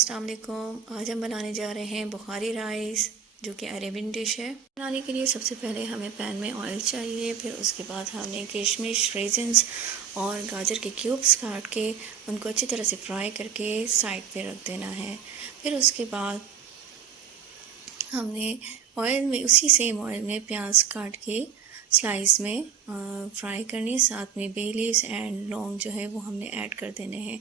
अस्सलाम वालेकुम। आज हम बनाने जा रहे हैं बुखारी राइस, जो कि अरेबियन डिश है। बनाने के लिए सबसे पहले हमें पैन में ऑयल चाहिए। फिर उसके बाद हमने किशमिश, रेजिन्स और गाजर के क्यूब्स काट के उनको अच्छी तरह से फ्राई करके साइड पे रख देना है। फिर उसके बाद हमने ऑयल में, उसी सेम ऑयल में प्याज काट के स्लाइस में फ्राई करनी है। साथ में बे लीव्स एंड लौंग जो है वो हमने ऐड कर देने हैं।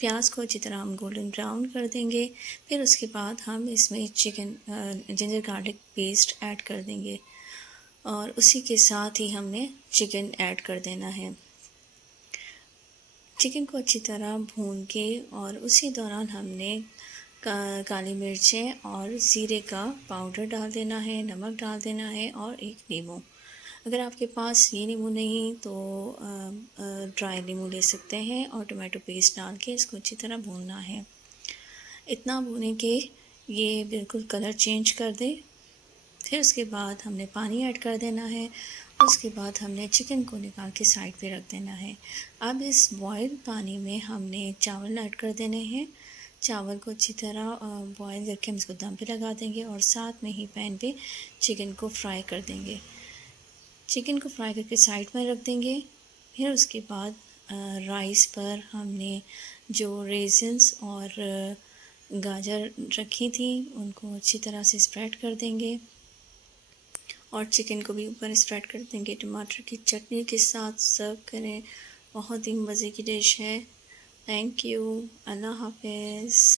प्याज को अच्छी तरह हम गोल्डन ब्राउन कर देंगे। फिर उसके बाद हम इसमें chicken ginger garlic paste add कर देंगे और उसी के साथ ही हमने चिकन ऐड कर देना है। चिकन को अच्छी तरह भून के और उसी दौरान हमने काली मिर्चें और ज़ीरे का पाउडर डाल देना है, नमक डाल देना है और एक नींबू। अगर आपके पास ये नींबू नहीं तो ड्राई नींबू ले सकते हैं और टोमेटो पेस्ट डाल के इसको अच्छी तरह भूनना है। इतना भूनें कि ये बिल्कुल कलर चेंज कर दे। फिर उसके बाद हमने पानी ऐड कर देना है। उसके बाद हमने चिकन को निकाल के साइड पे रख देना है। अब इस बॉयल पानी में हमने चावल ऐड कर देने हैं। चावल को अच्छी तरह बॉयल करके हम इसको दम पे लगा देंगे और साथ में ही पैन पे चिकन को फ्राई कर देंगे। चिकन को फ्राई करके साइड में रख देंगे। फिर उसके बाद राइस पर हमने जो रेजिन्स और गाजर रखी थी उनको अच्छी तरह से स्प्रेड कर देंगे और चिकन को भी ऊपर स्प्रेड कर देंगे। टमाटर की चटनी के साथ सर्व करें। बहुत ही मज़े की डिश है। Thank you. अल्लाह हाफ़िज़।